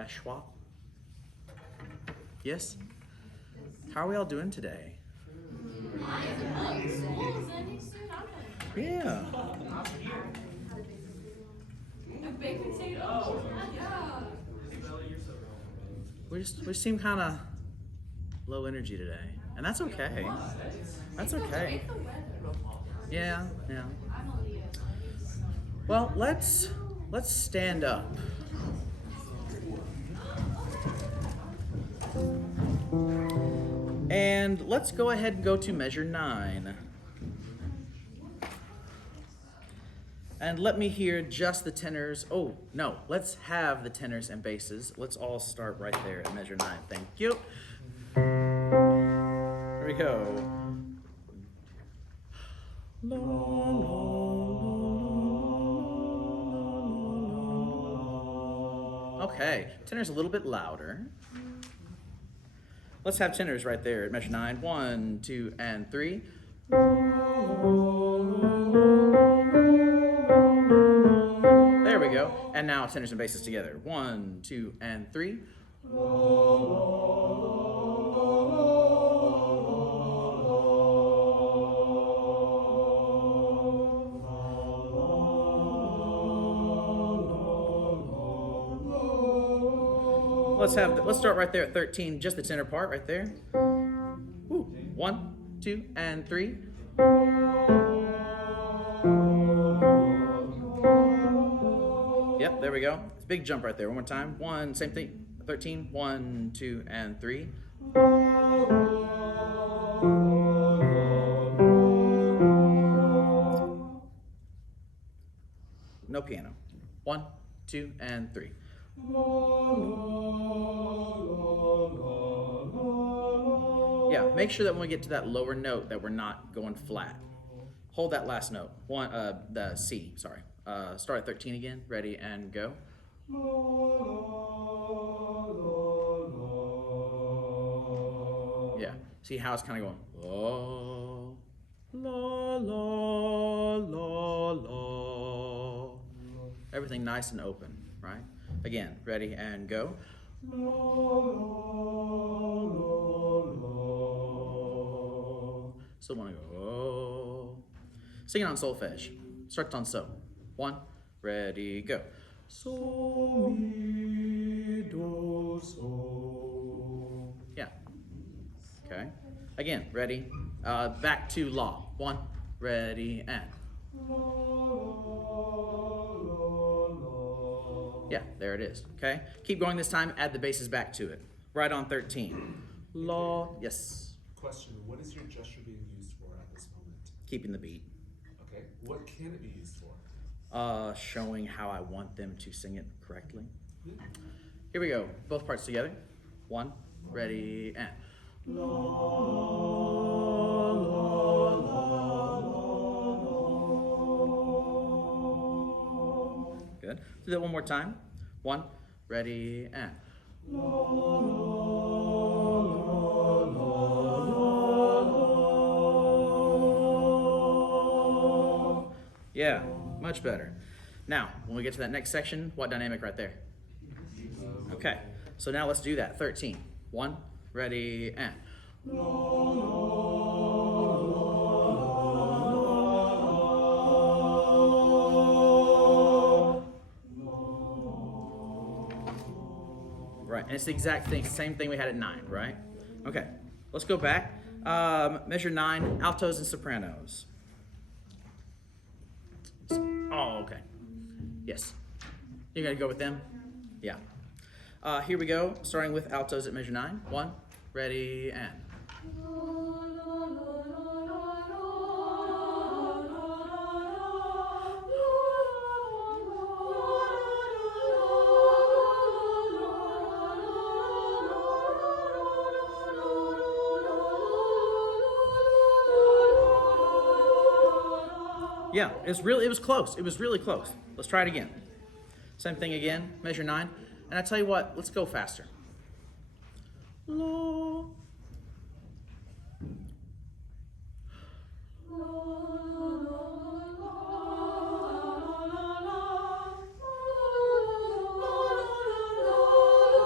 Bashwa? Yes? How are we all doing today? Yeah. We seem kind of low energy today, and that's okay. That's okay. Yeah, yeah. Well, let's stand up. And let's go ahead and go to measure 9. And let me hear just the tenors. Oh, no, let's have the tenors and basses. Let's all start right there at measure 9. Thank you. Here we go. La, la, la, okay, tenor's a little bit louder. Let's have tenors right there at measure 9. 1, 2, and 3. There we go. And now tenors and basses together. 1, 2, and 3. Let's start right there at 13, just the tenor part right there. Woo. 1, 2, and 3. Yep, there we go. It's a big jump right there. One more time. 1, same thing. 13. 1, 2, and 3. No piano. 1, 2, and 3. Yeah, make sure that when we get to that lower note that we're not going flat. Hold that last note. The C, sorry. Start at 13 again. Ready and go. Yeah. See how it's kind of going. La, la, la, la. Everything nice and open, right? Again, ready and go. Still want to go. Sing it on solfege. Start on so. 1, ready, go. So, mi, do, so. Yeah. Okay. Again, ready. Back to la. 1, ready, and. Yeah, there it is. Okay. Keep going this time. Add the basses back to it. Right on 13. La. Yes. Question: what is your gesture being used for at this moment? Keeping the beat. Okay. What can it be used for? Showing how I want them to sing it correctly. Here we go. Both parts together. 1, ready, and. La, la, la. Good. Do that one more time. 1, ready, and. La, la, la, la. Yeah, much better. Now, when we get to that next section, what dynamic right there? Okay, so now let's do that. 13. 1, ready, and. Right, and it's the exact thing, same thing we had at 9, right? Okay, let's go back. Measure 9, altos and sopranos. Oh, okay. Yes. You're going to go with them? Yeah. Here we go, starting with altos at measure 9. 1, ready, and. Yeah, it was close. It was really close. Let's try it again. Same thing again, measure 9. And I tell you what, let's go faster. La.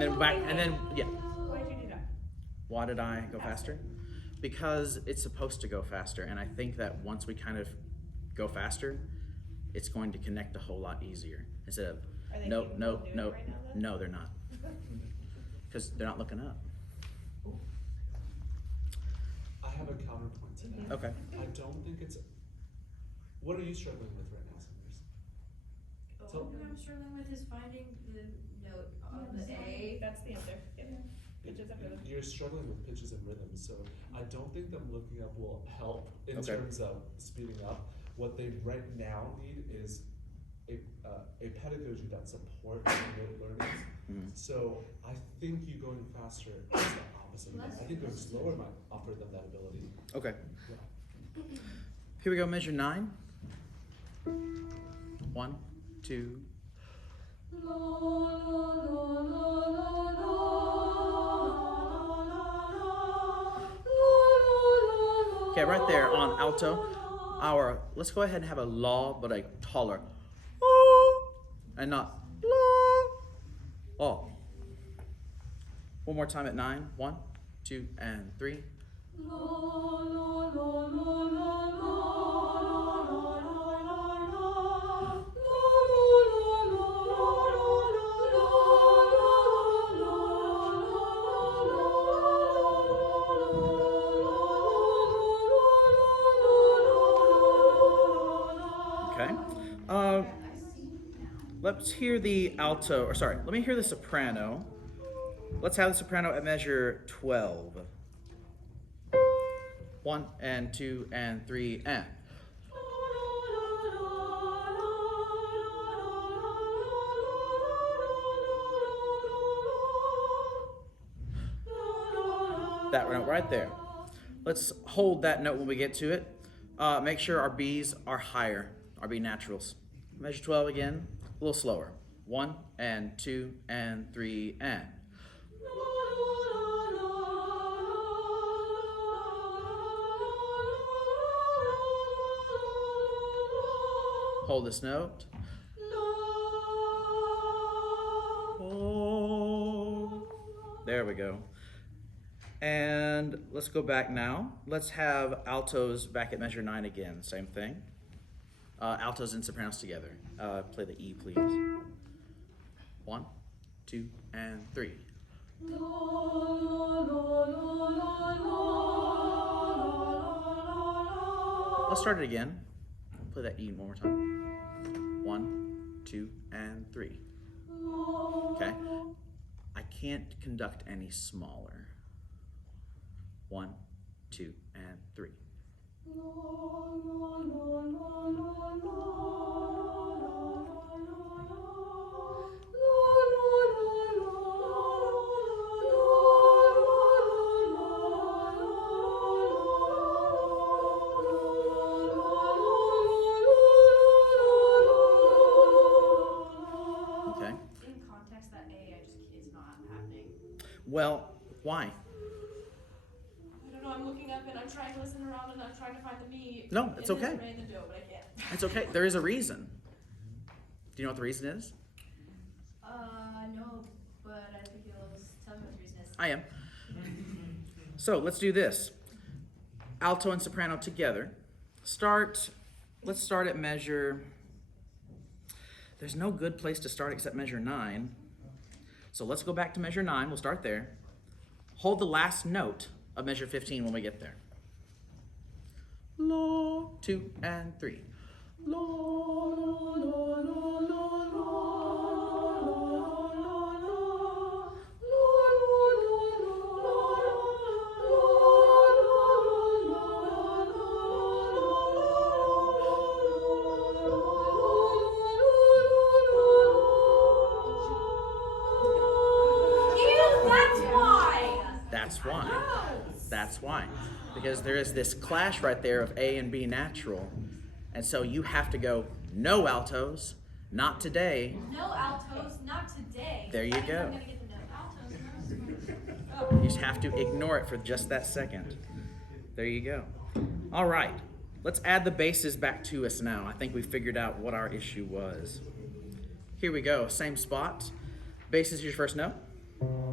and then back, and then, yeah. Why'd you do that? Why did I go faster? Because it's supposed to go faster, and I think that once we kind of go faster, it's going to connect a whole lot easier. Instead of, Are they no, capable no, of doing no, it right now, though? no, they're not. Because they're not looking up. I have a counterpoint to that. Okay. I don't think it's. What are you struggling with right now, Sanders? All I'm struggling with is finding the note on the A. That's the answer. Yep. Pitches and rhythm. You're struggling with pitches and rhythms, so I don't think them looking up will help in Okay. terms of speeding up. What they right now need is a pedagogy that supports remote learning. Mhm. So I think you going faster is the opposite. I think going slower might offer them that ability. Okay. Yeah. Here we go, measure 9. 1, 2. Okay, right there on alto, let's go ahead and have a la, but a taller, and not la. Oh. One more time at 9. 1, 2, and 3. Okay. Let's hear the alto, or sorry, let me hear the soprano. Let's have the soprano at measure 12. 1 and 2 and 3 and. That note right there. Let's hold that note when we get to it. Make sure our B's are higher, our B naturals. Measure 12 again, a little slower. 1 and 2 and 3 and. Hold this note. Oh. There we go. And let's go back now. Let's have altos back at measure 9 again. Same thing. Altos and sopranos together. Play the E, please. 1, 2, and 3. Let's start it again. Play that E one more time. 1, 2, and 3. Okay. I can't conduct any smaller. 1, 2, and 3. Okay. In context, that A, it's not happening. Well, why? I don't know, I'm looking up and I'm trying to listen around and I'm trying to find the me. No, it's okay. In the do, but I can't. It's okay. There is a reason. Do you know what the reason is? No, but I think you'll tell me what the reason is. I am. So let's do this. Alto and soprano together. Let's start at measure. There's no good place to start except measure 9. So let's go back to measure 9. We'll start there. Hold the last note of measure 15 when we get there. La, 2, and 3. La, la, la, la, la, la. That's why. Because there is this clash right there of A and B natural. And so you have to go, no altos, not today. No altos, not today. There you That means go. I'm gonna get the no altos. You just have to ignore it for just that second. There you go. All right. Let's add the basses back to us now. I think we figured out what our issue was. Here we go. Same spot. Bass is your first note.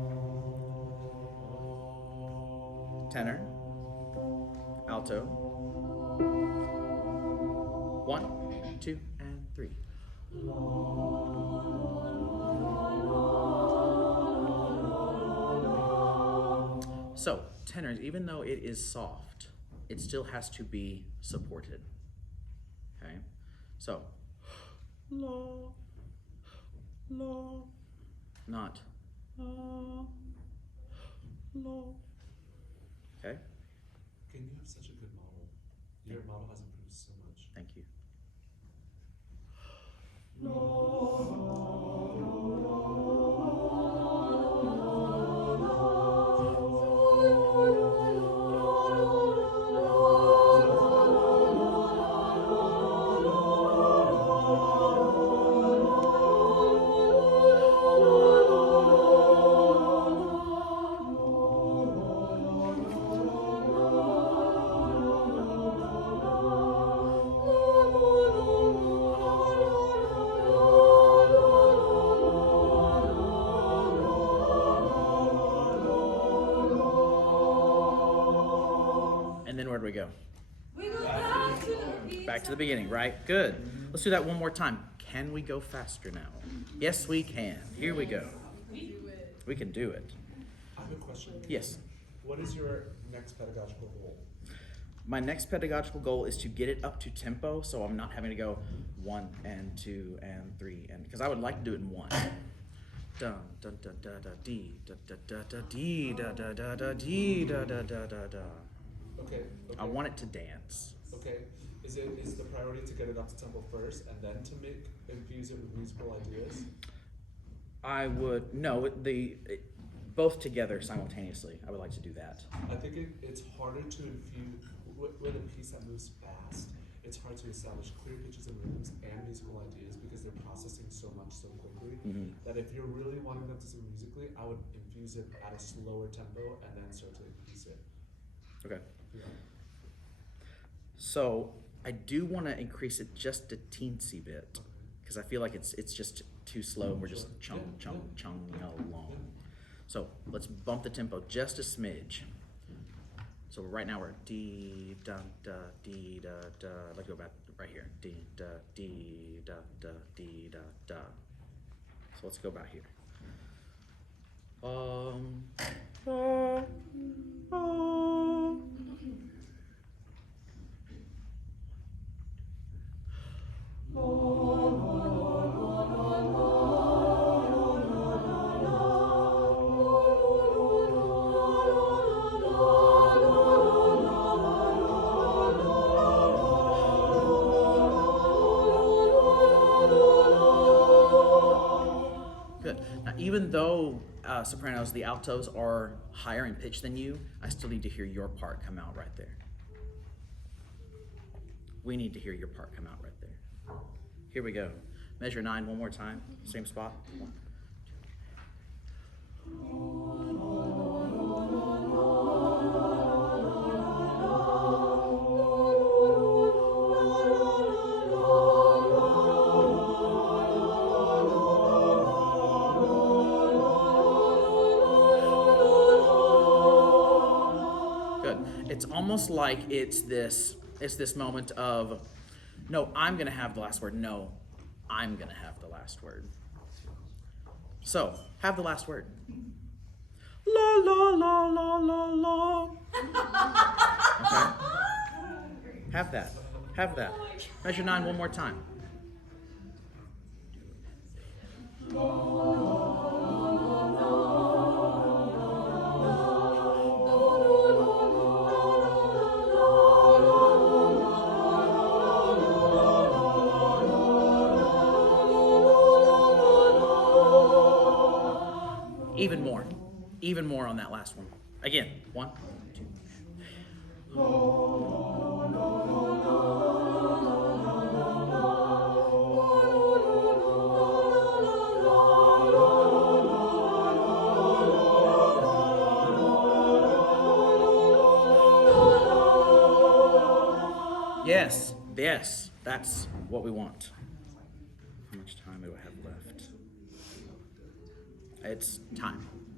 tenor, alto. 1, 2, and 3. So, tenors, even though it is soft, it still has to be supported. Okay? So, la, la, not la. Okay? Can you have such a good model? Your model has improved so much. Thank you. And then where do we go? We go back to the beginning. Back to the beginning, right? Good. Let's do that one more time. Can we go faster now? Yes, we can. Here we go. We can do it. I have a question. Yes. What is your next pedagogical goal? My next pedagogical goal is to get it up to tempo, so I'm not having to go 1 and 2 and 3, and because I would like to do it in 1. Dun dun dun da da dee da da da da dee da da da da dee da da da da da. Okay. I want it to dance. Okay. Is the priority to get it up to tempo first and then to infuse it with musical ideas? I would no both together simultaneously. I would like to do that. I think it's harder to infuse with a piece that moves fast. It's hard to establish clear pitches and rhythms and musical ideas because they're processing so much so quickly that if you're really wanting them to sing musically, I would infuse it at a slower tempo and then start to increase it. Okay. Yeah. So I do want to increase it just a teensy bit because I feel like it's just too slow and we're just chung along. So let's bump the tempo just a smidge. So right now we're dee da da dee da da. Let's go back right here. Dee da dee da da dee da da. So let's go back here. Good. Now, even though sopranos, the altos are higher in pitch than you, I still need to hear your part come out right there. We need to hear your part come out right there. Here we go. Measure 9 one more time. Same spot. 1. Good. It's almost like it's this moment of, no, I'm going to have the last word. No, I'm going to have the last word. So, have the last word. La, la, la, la, la, la. Okay? Have that. Have that. Measure 9 one more time. Even more on that last one. Again, 1, 2. Yes, yes, that's what we want. How much time do I have left? It's time.